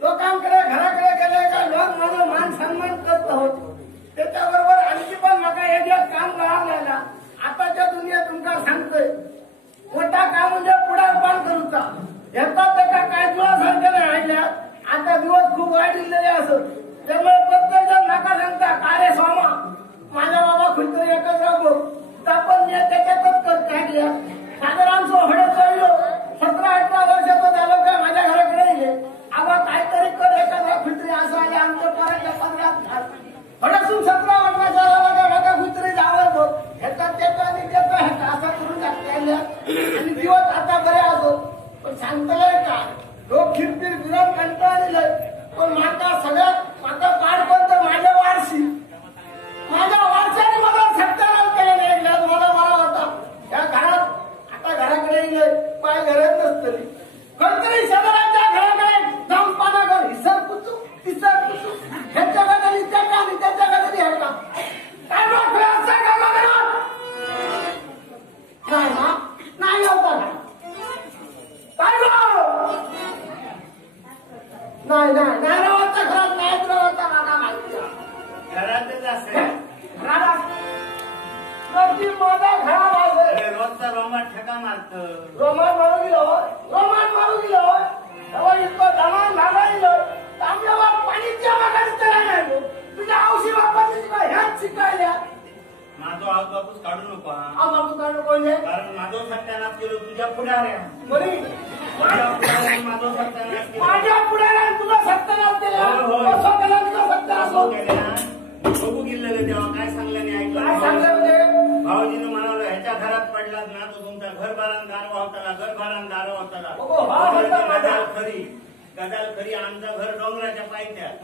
लोकांकडे घराकडे गेले का लोक माझा मान सन्मान करत आहोत. त्याच्याबरोबर आणखी पण माका एक काम लागलेला आताच्या दुनियेत तुमका सांगतोय. मोठा काम म्हणजे पुढाकार करूचा ह्याचा त्या काय तुळासारखे नाही राहिल्या. आता दिवस खूप वाढलेले असत त्यामुळे प्रत्येक जण नका सांगता काळे स्वामा माझ्या बाबा खुद एकच राबो आपण मी त्याच्यातच करत राहिल्या. साधारण हडे चढलो 17-18 वर्षाचं झालं काय माझ्या घराकडे येईल आबा काहीतरी कर एखादा खुत्री असं आले आमच्या पोराच्या 15 हडसून 17 वर्षाचा माझ्या खुत्री जावं ह्याचा त्याचा आणि त्याचा ह्याचा असं करून टाकल्या. आणि दिवस आता बरे असो पण सांगतलंय का लोक खिरपीर फिरून कंटाळा दिलंय. पण माका सगळ्यात माका पाड तर माझ्या वारशी माझ्या वारशाने मला सत्यानाश केलं नाही. मला होता त्या घरात आता घराकडे येईल पाय घरात नसतली कोणतरी शहराच्या घराकडे जाऊन पाना घर हिसर पुचू तिसर पुचू ह्याच्या घराली त्याच्या आणि त्याच्या घराली ह्याचा काय वाटलं असं का बघा नाही ना नाही होता काय नाही नाही नाही राहता घरात नाहीच राहता मला माहिती घरातच असेल माझा घरा रोजचा रोमात ठेका मारत रोमान मारू गेलो इतकं जमान झालं आपल्याला पाणीच्या मागास नाही तुझ्या औषधी वापरली ह्याच शिकायल्या. माझा आवाज बापूस काढू नको बापू काढू कोण कारण माझं सत्यानाश केलं तुझ्या पुढाऱ्या माझं सत्यानाश केलं माझ्या पुढाऱ्या तुझा सत्यानाश केला तुझा सत्यानाश बघू गेलेलं तेव्हा काय सांगलं नाही ऐकलं सांगलं भाऊजीनं म्हणाल ह्याच्या घरात पडलात ना तो तुमचा घरभारान गारवा होता घरभारान गारवा होता गजाल खरी आमचं घर डोंगराच्या पायथ्यात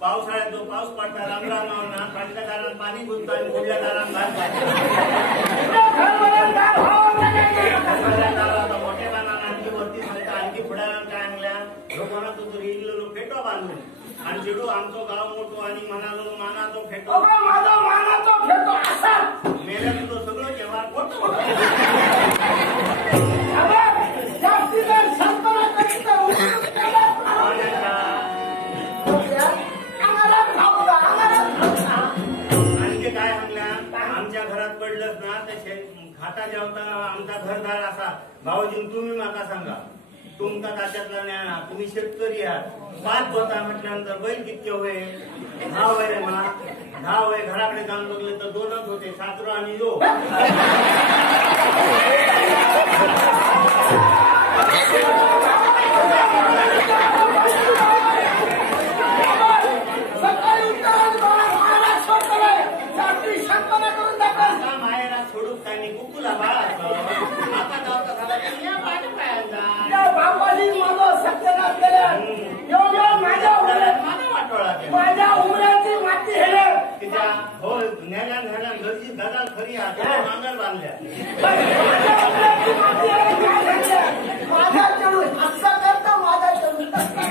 पावसाळ्यात जो पाऊस पडता रामराम ना पडल्या दारात पाणी गुंततो आणि पुढल्या दारात मोठेपणा आणखी वरती सांगता आणखी पुढाऱ्या काय आणल्या लोकांना तुझं रेगलेलो फेटो बांधून आणि चिडू आमचं गाव मोठो आणि म्हणालो मानाचो फेटो मेल्या तो सगळं जेव्हा खोटं आणखी काय म्हणल्या आमच्या घरात पडलंच ना ते खाता जेवता आमचा घरदार असा भाऊजी तुम्ही माका सांगा तुमचा त्याच्यातला ज्ञान तुम्ही शेतकरी आहात 5 होता म्हटल्यानंतर बैल कितके होय 10 वय रे म्हणा 10 वय घराकडे जाऊन बघले तर 2च होते सासरो आणि यो मायरा सोडून त्यांनी कुकुला बाळा आता गावचा झाला सत्यानाश केल्या माझ्या उमऱ्याची माती हेले तिच्या हो नेल्या घरची गजाल खरी नांगर बांधल्या माझा चढून असं करता माझा चढून करता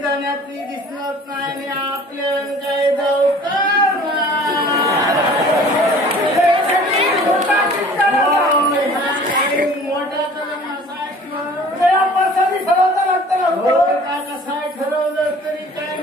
जाण्यातली दिसत नाही आपल्या काय जावकार मोठा कसा ठरवलं तरी काय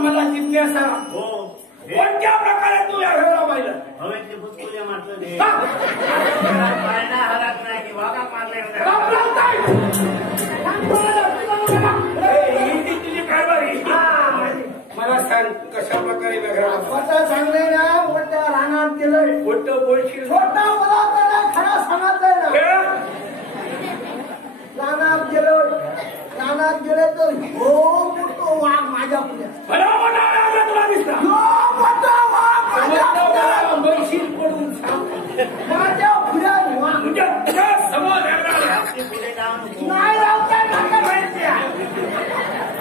मला जिज्ञासा हो कोणत्या प्रकारे तू या घराला पाहिलं हवेतले भुसकुल्या मारलं रे पाळणा हरात नाही की वाघा मारले तुझी काय बारी मला सांग कशा प्रकारे स्वतः सांगले ना मोठ्या रानात गेलं मोठं बोलशील छोटा मला खरा सांगितलंय ना रानात गेले तर हो मोठो वाघ माझ्या पुढे तुला दिसला म्हैशील पडून माझ्या पुढे समोर नाही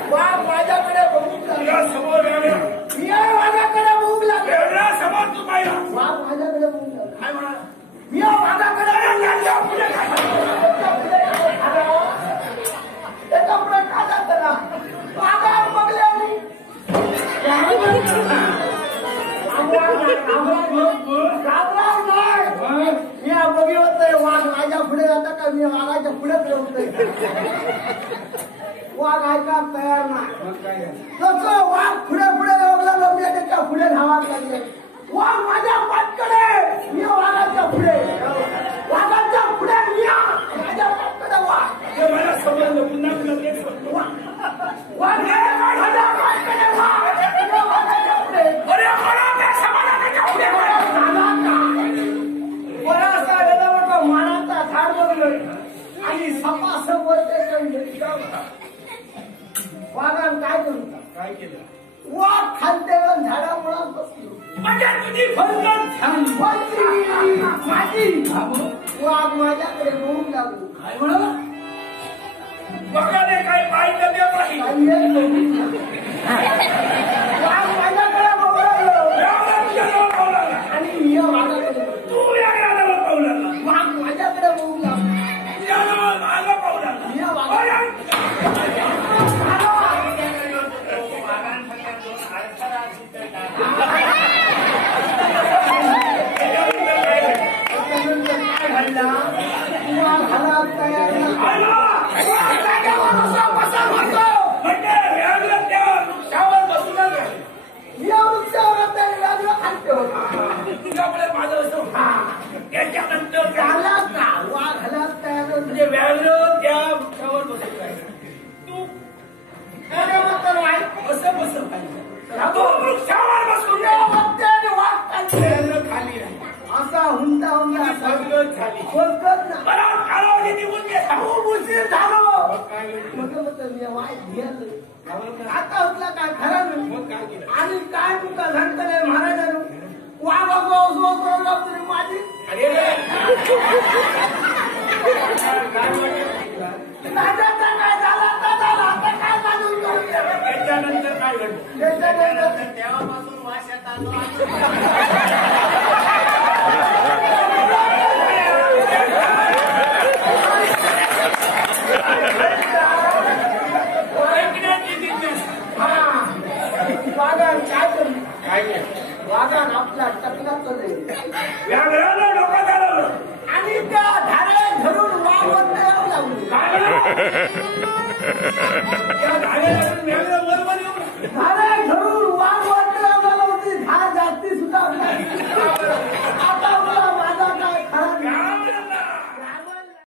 वाघ माझ्याकडे बघून समोर मी वाघाकडे बघू लागला समोर तू पाहिला वाघ माझ्याकडे बघून काय म्हणा मी वाघाकडे कपडे खातात ना वाघा बघले मी बघी होतोय वाघ माझ्या पुढे जाता का मी वाघाच्या पुढेच होतोय वाघ ऐका तयार नाही तसं वाघ पुढे पुढे लागला मी त्याच्या पुढे धावायला लागले वाघ माझ्या पाठकडे मी वाघाच्या पुढे वाघाच्या पुढे मी माझ्या पाठकडे वाघ मला समजलं पुन्हा वाघ माझ्या पाठकडे वाघाच्या पुढे बराचसा वेळा मोठा मानाचा झाड बघलोय आणि सपासप वरते वाघान काय करू काय केलं वाघ खालते झाडामुळे बसलो म्हणजे तुझी फलगत माझी वाघ माझ्याकडे होऊन लागलो काय म्हणा बघाने काही माहिती देत नाही वाघ माझ्याकडे बघायला आणि मी वाघाकडे तू या पावला वाघ माझ्याकडे होऊन लागलो माझा पावला त्याच्यानंतर झाला का वाघ हलात तयार म्हणजे व्याघ्र त्या वृक्षावर बसत आहे तू कसं बसत पाहिजे तो वृक्षावर बसून वाघ खाली आहे असा हुंडा हुंडा सगळं झाली बोलत ना बरोबर कालावधी निघून गेला खूप उशीर झालो म्हटलं आता होतला काय खरा नाही आणि काय तुमचा झंटले महाराजांनो वाघ तुम्ही माझी काय झाला आता काय त्याच्यानंतर काय घडलं त्याच्यानंतर तेव्हापासून वास येत आलो वाघान आपला टकला आणि त्या धारे धरून वाघवत लागली धारे धरून वाघवत